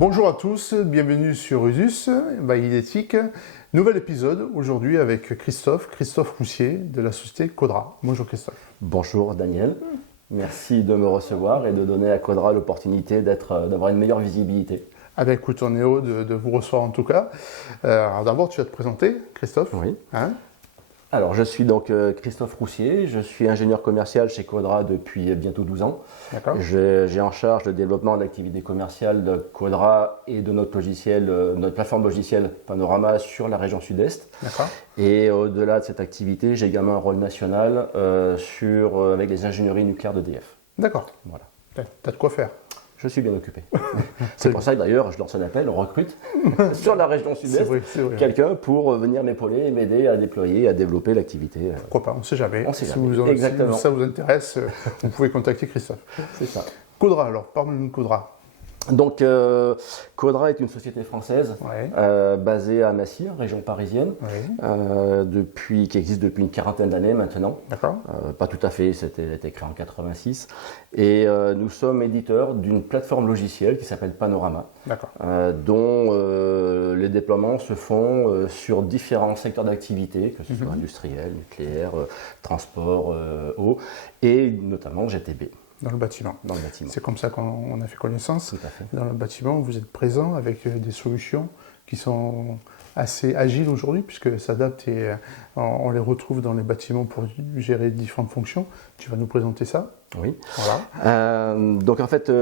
Bonjour à tous, bienvenue sur Usus, by Idétique. Nouvel épisode aujourd'hui avec Christophe Roussier de la société Codra. Bonjour Christophe. Bonjour Daniel, merci de me recevoir et de donner à Codra l'opportunité d'avoir une meilleure visibilité. Ah ben écoute, on est heureux de vous recevoir en tout cas. Alors d'abord, tu vas te présenter, Christophe. Oui. Hein? Alors je suis donc Christophe Roussier, je suis ingénieur commercial chez Codra depuis bientôt 12 ans. D'accord. J'ai en charge le développement de l'activité commerciale de Codra et de notre logiciel, notre plateforme logicielle Panorama sur la région sud-est. D'accord. Et au-delà de cette activité, j'ai également un rôle national avec les ingénieries nucléaires d'EDF. D'accord. Voilà. T'as de quoi faire. Je suis bien occupé. C'est pour ça que d'ailleurs, je lance un appel, on recrute sur la région sud-est quelqu'un pour venir m'épauler et m'aider à déployer, à développer l'activité. Pourquoi pas, on ne sait jamais. On sait si jamais. Exactement. Si ça vous intéresse, vous pouvez contacter Christophe. C'est ça. Codra alors, parle-nous de Codra. Donc, Codra est une société française basée à Massy, région parisienne, qui existe depuis une quarantaine d'années maintenant. D'accord. Pas tout à fait, c'était créé en 86. Et nous sommes éditeurs d'une plateforme logicielle qui s'appelle Panorama, dont les déploiements se font sur différents secteurs d'activité, que ce soit industriel, nucléaire, transport, eau, et notamment GTB. Dans le bâtiment. Dans le bâtiment. C'est comme ça qu'on a fait connaissance. Tout à fait. Dans le bâtiment, vous êtes présent avec des solutions qui sont assez agiles aujourd'hui, puisque s'adaptent et on les retrouve dans les bâtiments pour gérer différentes fonctions. Tu vas nous présenter ça? Oui. Voilà. Donc en fait,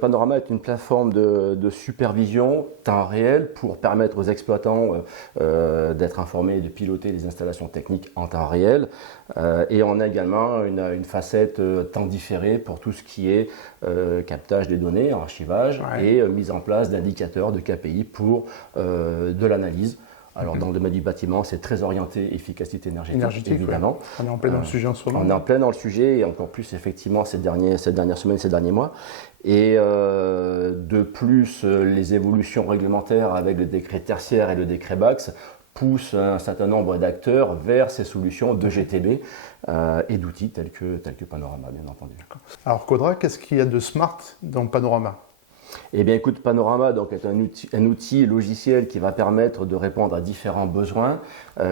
Panorama est une plateforme de supervision temps réel pour permettre aux exploitants d'être informés et de piloter les installations techniques en temps réel. Et on a également une facette temps différé pour tout ce qui est captage des données, archivage et mise en place d'indicateurs de KPI pour de l'analyse. Alors dans le domaine du bâtiment, c'est très orienté efficacité énergétique évidemment. On est en plein dans le sujet en ce moment. On est en plein dans le sujet et encore plus effectivement ces dernières semaines, ces derniers mois. Et de plus, les évolutions réglementaires avec le décret tertiaire et le décret BAX poussent un certain nombre d'acteurs vers ces solutions de GTB et d'outils tels que Panorama, bien entendu. Alors Codra, qu'est-ce qu'il y a de smart dans Panorama ? Eh bien écoute, Panorama donc, est un outil logiciel qui va permettre de répondre à différents besoins.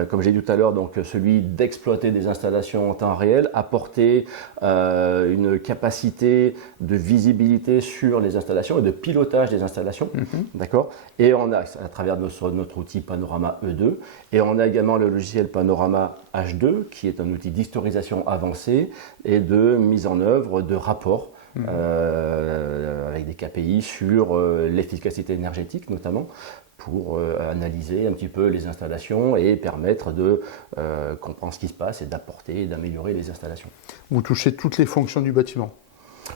Comme j'ai dit tout à l'heure, donc celui d'exploiter des installations en temps réel, apporter une capacité de visibilité sur les installations et de pilotage des installations. D'accord. Et on a, à travers notre outil Panorama E2, et on a également le logiciel Panorama H2, qui est un outil d'historisation avancée et de mise en œuvre de rapports. Avec des KPI sur l'efficacité énergétique notamment pour analyser un petit peu les installations et permettre de comprendre ce qui se passe et d'apporter et d'améliorer les installations. Vous touchez toutes les fonctions du bâtiment?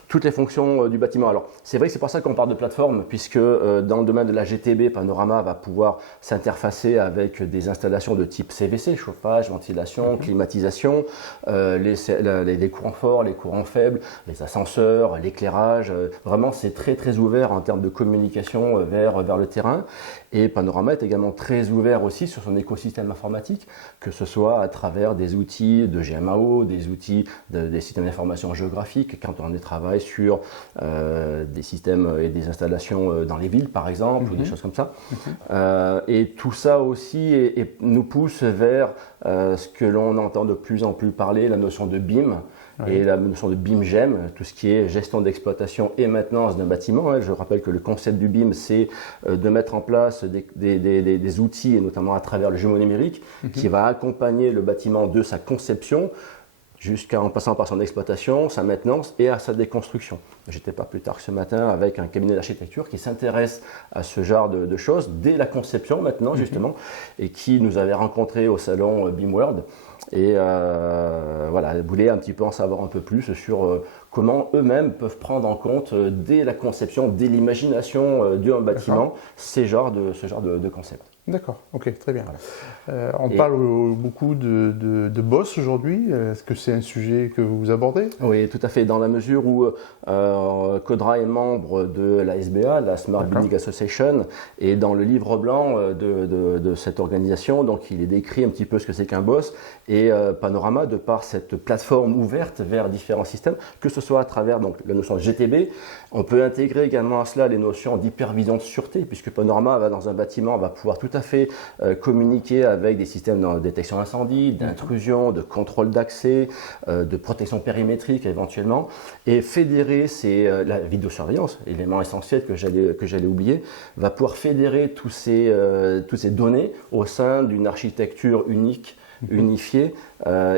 Toutes les fonctions du bâtiment. Alors, c'est vrai que c'est pour ça qu'on parle de plateforme, puisque dans le domaine de la GTB, Panorama va pouvoir s'interfacer avec des installations de type CVC, chauffage, ventilation, climatisation, les courants forts, les courants faibles, les ascenseurs, l'éclairage. Vraiment, c'est très très ouvert en termes de communication vers le terrain. Et Panorama est également très ouvert aussi sur son écosystème informatique, que ce soit à travers des outils de GMAO, des outils des systèmes d'information géographique, quand on travaille sur des systèmes et des installations dans les villes, par exemple, ou des choses comme ça. Et tout ça aussi nous pousse vers ce que l'on entend de plus en plus parler, la notion de BIM. Et la notion de BIM-GEM, tout ce qui est gestion d'exploitation et maintenance d'un bâtiment. Je rappelle que le concept du BIM, c'est de mettre en place des outils, et notamment à travers le jumeau numérique, qui va accompagner le bâtiment de sa conception en passant par son exploitation, sa maintenance et à sa déconstruction. J'étais pas plus tard que ce matin avec un cabinet d'architecture qui s'intéresse à ce genre de choses dès la conception maintenant justement, et qui nous avait rencontrés au salon BIMworld. Et voilà, voulait un petit peu en savoir un peu plus sur comment eux-mêmes peuvent prendre en compte dès la conception, dès l'imagination d'un bâtiment, ce genre de concept. D'accord, ok, très bien. On parle beaucoup de boss aujourd'hui. Est-ce que c'est un sujet que vous abordez? Oui, tout à fait. Dans la mesure où Codera est membre de la SBA, la Smart Building Association, et dans le livre blanc de cette organisation, donc il est décrit un petit peu ce que c'est qu'un boss. Et Panorama, de par cette plateforme ouverte vers différents systèmes, que ce soit à travers donc, la notion de GTB, on peut intégrer également à cela les notions d'hypervision de sûreté, puisque Panorama va dans un bâtiment, va pouvoir tout à fait communiquer avec des systèmes de détection d'incendie, d'intrusion, de contrôle d'accès, de protection périmétrique éventuellement, et fédérer la vidéosurveillance, élément essentiel que j'allais oublier, va pouvoir fédérer toutes ces données au sein d'une architecture unique, unifiée,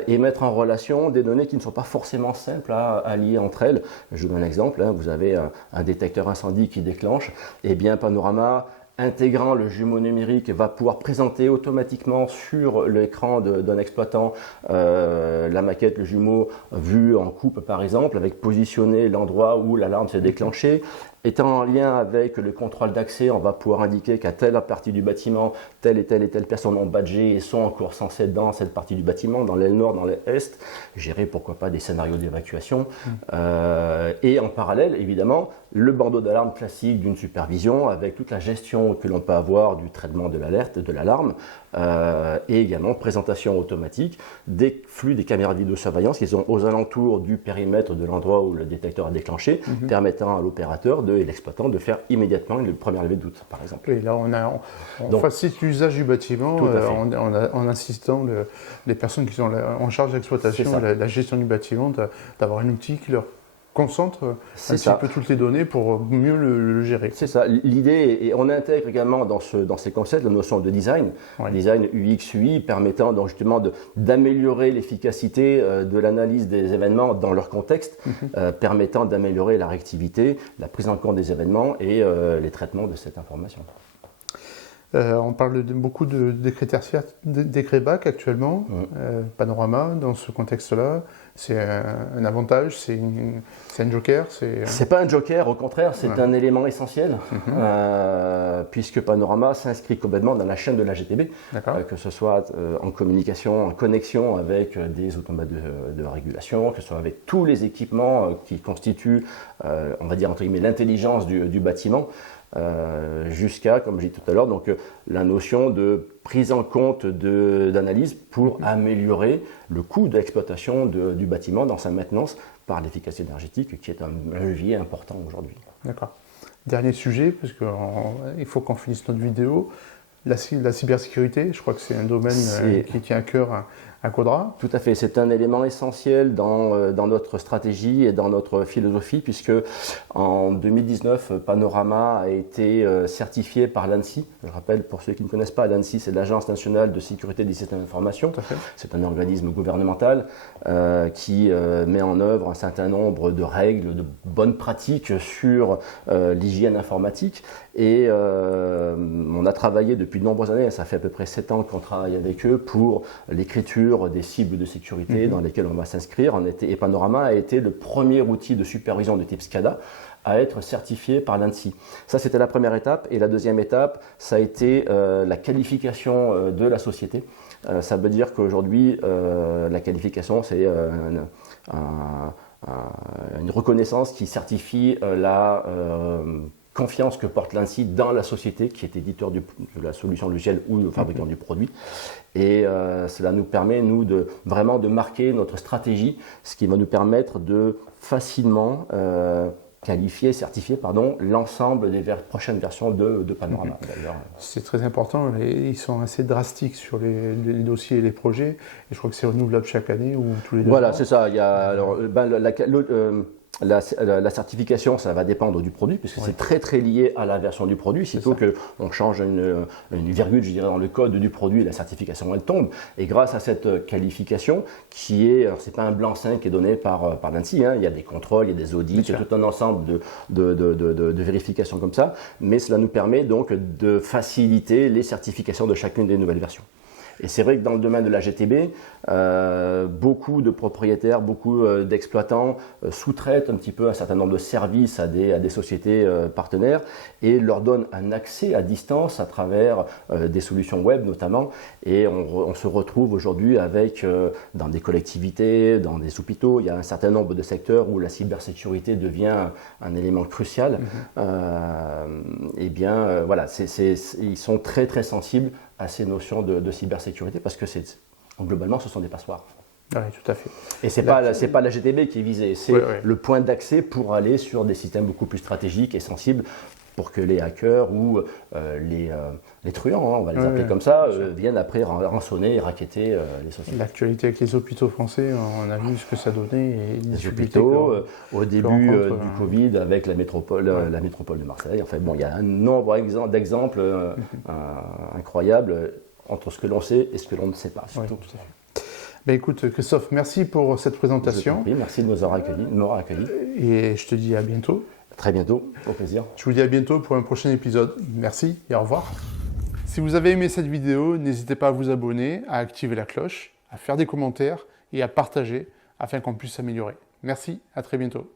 et mettre en relation des données qui ne sont pas forcément simples à lier entre elles. Je vous donne un exemple, vous avez un détecteur incendie qui déclenche, et bien Panorama, intégrant le jumeau numérique, va pouvoir présenter automatiquement sur l'écran d'un exploitant la maquette, le jumeau vu en coupe par exemple, avec positionner l'endroit où l'alarme s'est déclenchée. Étant en lien avec le contrôle d'accès, on va pouvoir indiquer qu'à telle partie du bâtiment, telle et telle personne ont badgé et sont encore censées dans cette partie du bâtiment, dans l'aile nord, dans l'aile est, gérer pourquoi pas des scénarios d'évacuation. Et en parallèle, évidemment, le bandeau d'alarme classique d'une supervision avec toute la gestion que l'on peut avoir du traitement de l'alerte, de l'alarme, et également présentation automatique des flux des caméras de vidéosurveillance qui sont aux alentours du périmètre de l'endroit où le détecteur a déclenché, permettant à l'opérateur et l'exploitant de faire immédiatement une première levée de doute, par exemple. Et là, on facilite l'usage du bâtiment en insistant les personnes qui sont en charge d'exploitation, la gestion du bâtiment, d'avoir un outil qui leur concentre un petit peu toutes les données pour mieux le gérer. C'est ça. L'idée, et on intègre également dans ces concepts la notion de design, design UX, UI, permettant donc justement d'améliorer l'efficacité de l'analyse des événements dans leur contexte, permettant d'améliorer la réactivité, la prise en compte des événements et les traitements de cette information. On parle beaucoup de décrets tertiaires, décrets bac actuellement. Panorama, dans ce contexte-là, c'est un avantage, c'est un joker. C'est pas un joker, au contraire, c'est un élément essentiel, puisque Panorama s'inscrit complètement dans la chaîne de la GTB, que ce soit en communication, en connexion avec des automates de régulation, que ce soit avec tous les équipements qui constituent, on va dire entre guillemets, l'intelligence du bâtiment. Jusqu'à, comme j'ai dit tout à l'heure, donc la notion de prise en compte d'analyse pour améliorer le coût d'exploitation du bâtiment dans sa maintenance par l'efficacité énergétique, qui est un levier important aujourd'hui. D'accord. Dernier sujet, parce qu'il faut qu'on finisse notre vidéo. La cybersécurité, je crois que c'est un domaine qui tient à cœur à Codera. Tout à fait, c'est un élément essentiel dans notre stratégie et dans notre philosophie, puisque en 2019, Panorama a été certifié par l'ANSSI. Je rappelle, pour ceux qui ne connaissent pas, l'ANSSI, c'est l'Agence nationale de sécurité des systèmes d'information. C'est un organisme gouvernemental qui met en œuvre un certain nombre de règles, de bonnes pratiques sur l'hygiène informatique. Et on a travaillé depuis de nombreuses années, ça fait à peu près 7 ans qu'on travaille avec eux pour l'écriture des cibles de sécurité dans lesquelles on va s'inscrire. Et Panorama a été le premier outil de supervision de type SCADA à être certifié par l'ANSSI. Ça, c'était la première étape. Et la deuxième étape, ça a été la qualification de la société. Ça veut dire qu'aujourd'hui, la qualification, c'est une reconnaissance qui certifie la confiance que porte l'ANSSI dans la société qui est éditeur de la solution logicielle ou le fabricant du produit. Et cela nous permet, nous, vraiment de marquer notre stratégie, ce qui va nous permettre de facilement certifier l'ensemble des prochaines versions de Panorama. C'est très important, ils sont assez drastiques sur les dossiers et les projets, et je crois que c'est renouvelable chaque année ou tous les 2 ans. Voilà, c'est ça. Il y a, la certification, ça va dépendre du produit, puisque c'est très très lié à la version du produit. Sitôt qu'on change une virgule, je dirais, dans le code du produit, la certification elle tombe. Et grâce à cette qualification, qui est, alors c'est pas un blanc-seing qui est donné par l'ANSSI, il y a des contrôles, il y a des audits, il y a tout un ensemble de vérifications comme ça, mais cela nous permet donc de faciliter les certifications de chacune des nouvelles versions. Et c'est vrai que dans le domaine de la GTB, beaucoup de propriétaires, beaucoup d'exploitants sous-traitent un petit peu un certain nombre de services à des sociétés partenaires et leur donnent un accès à distance à travers des solutions web notamment. Et on se retrouve aujourd'hui avec, dans des collectivités, dans des hôpitaux, il y a un certain nombre de secteurs où la cybersécurité devient un élément crucial. Et bien, voilà, ils sont très très sensibles à ces notions de cybersécurité parce que globalement, ce sont des passoires. Oui, tout à fait. Et c'est pas la GTB qui est visée, c'est le point d'accès pour aller sur des systèmes beaucoup plus stratégiques et sensibles pour que les hackers ou les truands, on va les appeler comme ça, viennent après rançonner et racketter les sociétés. L'actualité avec les hôpitaux français, on a vu ce que ça donnait. Et les hôpitaux, au début du Covid avec la métropole de Marseille. Enfin bon, il y a un nombre d'exemples incroyables entre ce que l'on sait et ce que l'on ne sait pas. Surtout. Oui, tout à fait. Ben écoute, Christophe, merci pour cette présentation. Merci de m'avoir accueilli. Et je te dis à bientôt. Très bientôt, au plaisir. Je vous dis à bientôt pour un prochain épisode. Merci et au revoir. Si vous avez aimé cette vidéo, n'hésitez pas à vous abonner, à activer la cloche, à faire des commentaires et à partager afin qu'on puisse s'améliorer. Merci, à très bientôt.